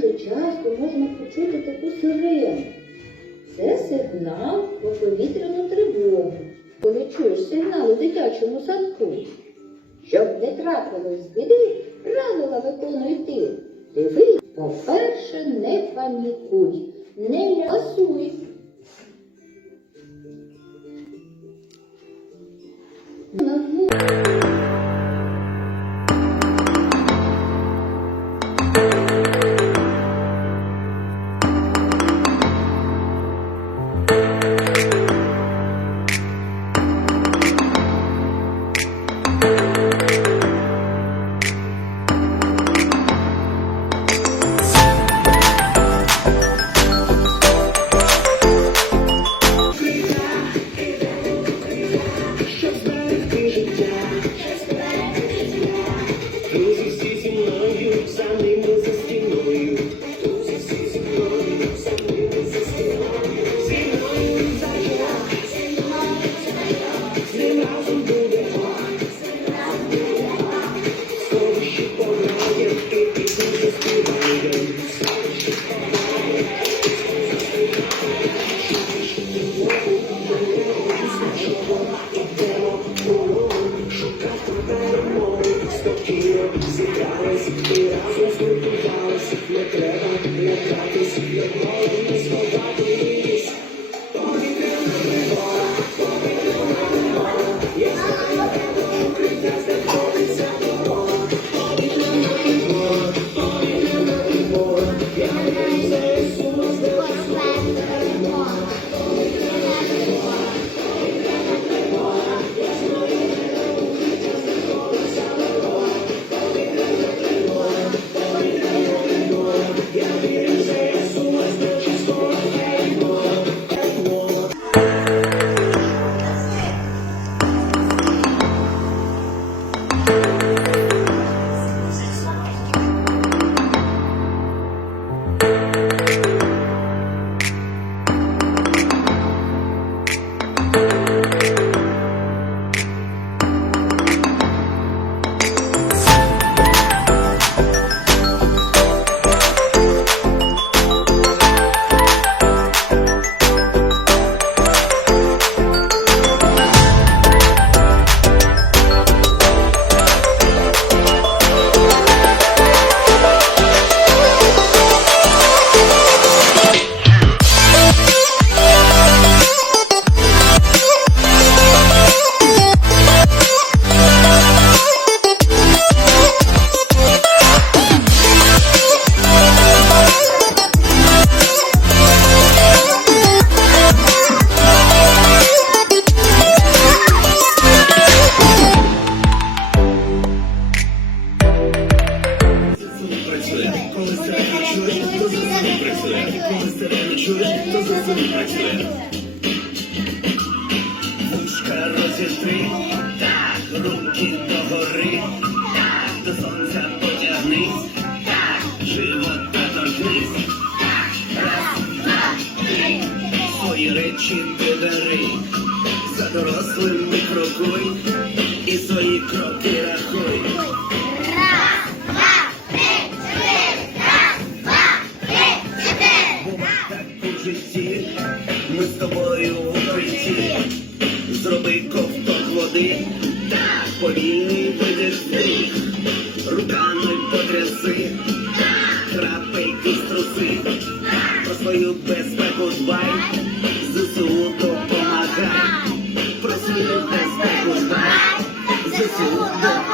дуже часто можна почути таку сирену. Це сигнал про повітряну тривогу. Коли чуєш сигнал у дитячому садку. Щоб не трапилось біди, правила виконуй ти. Дивись, по-перше, не панікуй, не лясуй. Назву Щоб Gracias. Вушка розістри, так, руки догори, так, до сонця потягнись, так, живота торкнись, так, раз, два, три, свої речі ти бери, за дорослими крокуй, і свої кроки. житті, ми з тобою в укритті, зроби ковток води, так повільний видиш стріх, руками потряси, крапельки струси, про свою безпеку дбай, ЗСУ допомагай, про свою безпеку дбай, ЗСУ допомагай.